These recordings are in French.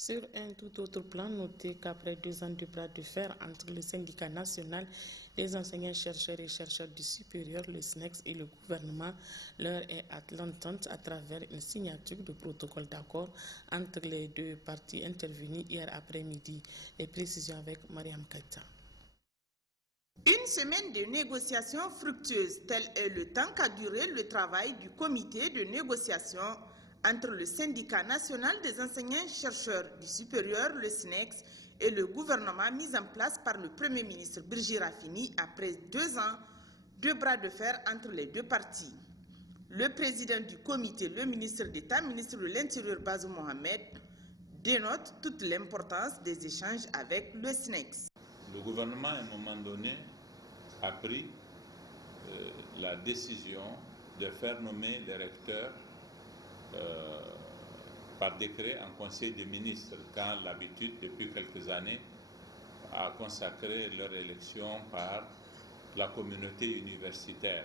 Sur un tout autre plan, notez qu'après 2 ans de bras de fer entre le syndicat national des enseignants-chercheurs et chercheurs du supérieur, le SNEX, et le gouvernement, l'heure est à l'entente à travers une signature de protocole d'accord entre les deux parties intervenues hier après-midi. Les précisions avec Mariam Kaita. Une semaine de négociations fructueuses, tel est le temps qu'a duré le travail du comité de négociation entre le syndicat national des enseignants-chercheurs du supérieur, le SNEX, et le gouvernement mis en place par le Premier ministre Birji Rafini après 2 ans de bras de fer entre les deux parties. Le président du comité, le ministre d'État, ministre de l'Intérieur Bazoum Mohamed, dénote toute l'importance des échanges avec le SNEX. Le gouvernement, à un moment donné, a pris la décision de faire nommer les recteurs par décret en Conseil des ministres, quand l'habitude, depuis quelques années, a consacré leur élection par la communauté universitaire.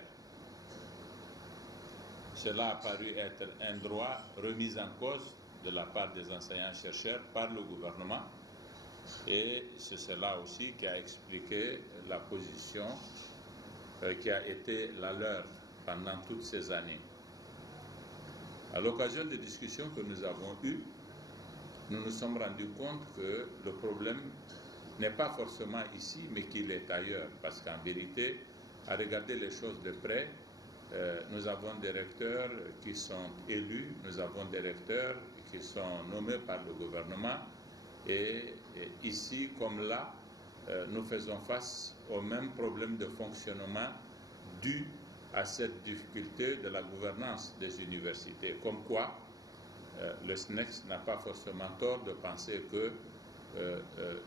Cela a paru être un droit remis en cause de la part des enseignants-chercheurs par le gouvernement, et c'est cela aussi qui a expliqué la position qui a été la leur pendant toutes ces années. À l'occasion des discussions que nous avons eues, nous nous sommes rendus compte que le problème n'est pas forcément ici, mais qu'il est ailleurs. Parce qu'en vérité, à regarder les choses de près, nous avons des recteurs qui sont élus, nous avons des recteurs qui sont nommés par le gouvernement, et ici comme là, nous faisons face au même problème de fonctionnement dû à cette difficulté de la gouvernance des universités. Comme quoi, le SNEX n'a pas forcément tort de penser que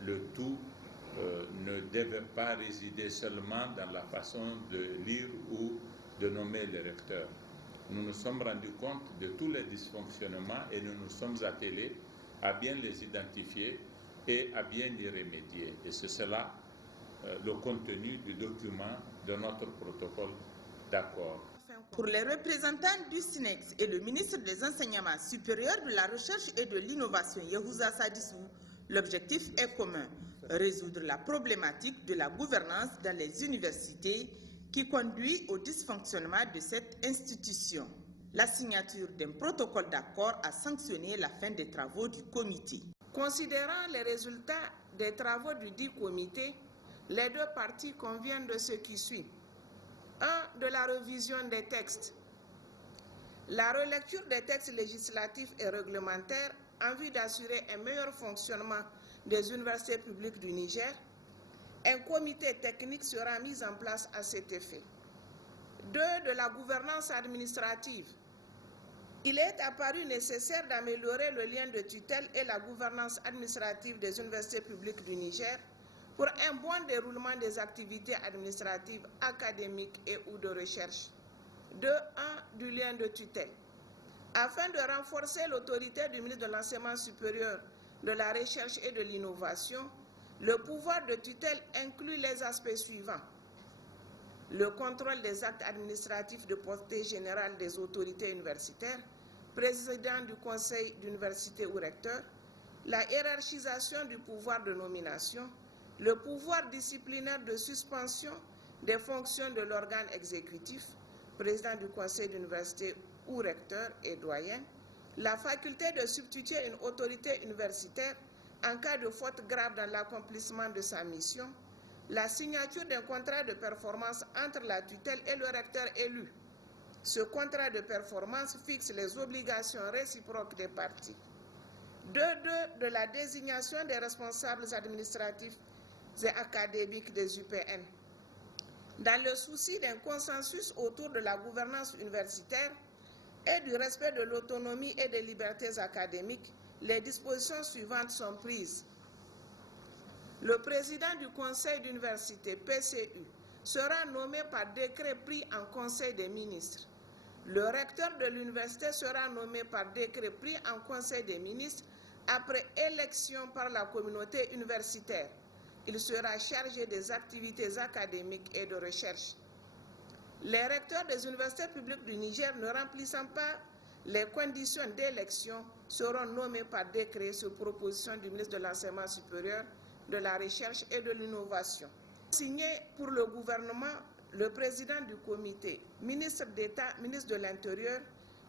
le tout ne devait pas résider seulement dans la façon de lire ou de nommer les recteurs. Nous nous sommes rendus compte de tous les dysfonctionnements et nous nous sommes attelés à bien les identifier et à bien y remédier. Et c'est cela le contenu du document de notre protocole d'accord. Pour les représentants du SNEX et le ministre des Enseignements supérieurs, de la Recherche et de l'Innovation, Yehouza Sadissou, l'objectif est commun: résoudre la problématique de la gouvernance dans les universités qui conduit au dysfonctionnement de cette institution. La signature d'un protocole d'accord a sanctionné la fin des travaux du comité. Considérant les résultats des travaux du dit comité, les deux parties conviennent de ce qui suit. 1. De la révision des textes. La relecture des textes législatifs et réglementaires en vue d'assurer un meilleur fonctionnement des universités publiques du Niger. Un comité technique sera mis en place à cet effet. 2. De la gouvernance administrative. Il est apparu nécessaire d'améliorer le lien de tutelle et la gouvernance administrative des universités publiques du Niger pour un bon déroulement des activités administratives, académiques et ou de recherche. 2.1 du lien de tutelle. Afin de renforcer l'autorité du ministre de l'Enseignement supérieur, de la Recherche et de l'Innovation, le pouvoir de tutelle inclut les aspects suivants: le contrôle des actes administratifs de portée générale des autorités universitaires, président du conseil d'université ou recteur, la hiérarchisation du pouvoir de nomination, le pouvoir disciplinaire de suspension des fonctions de l'organe exécutif, président du conseil d'université ou recteur et doyen, la faculté de substituer une autorité universitaire en cas de faute grave dans l'accomplissement de sa mission, la signature d'un contrat de performance entre la tutelle et le recteur élu. Ce contrat de performance fixe les obligations réciproques des parties. 2.2 de la désignation des responsables administratifs et académiques des UPN. Dans le souci d'un consensus autour de la gouvernance universitaire et du respect de l'autonomie et des libertés académiques, les dispositions suivantes sont prises. Le président du conseil d'université, PCU, sera nommé par décret pris en conseil des ministres. Le recteur de l'université sera nommé par décret pris en conseil des ministres après élection par la communauté universitaire. Il sera chargé des activités académiques et de recherche. Les recteurs des universités publiques du Niger ne remplissant pas Les conditions d'élection seront nommées par décret sur proposition du ministre de l'Enseignement supérieur, de la Recherche et de l'Innovation. Signé pour le gouvernement, le président du comité, ministre d'État, ministre de l'Intérieur,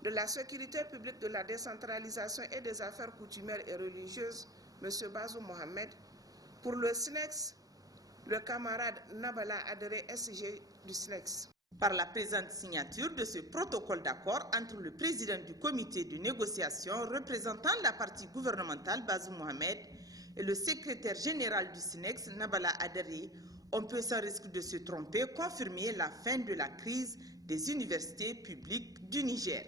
de la Sécurité publique, de la décentralisation et des affaires coutumières et religieuses, M. Bazoum Mohamed. Pour le SNEX, le camarade Nabala Adere, SG du SNEX. Par la présente signature de ce protocole d'accord entre le président du comité de négociation représentant la partie gouvernementale, Bazoum Mohamed, et le secrétaire général du SNEX, Nabala Adere, on peut sans risque de se tromper confirmer la fin de la crise des universités publiques du Niger.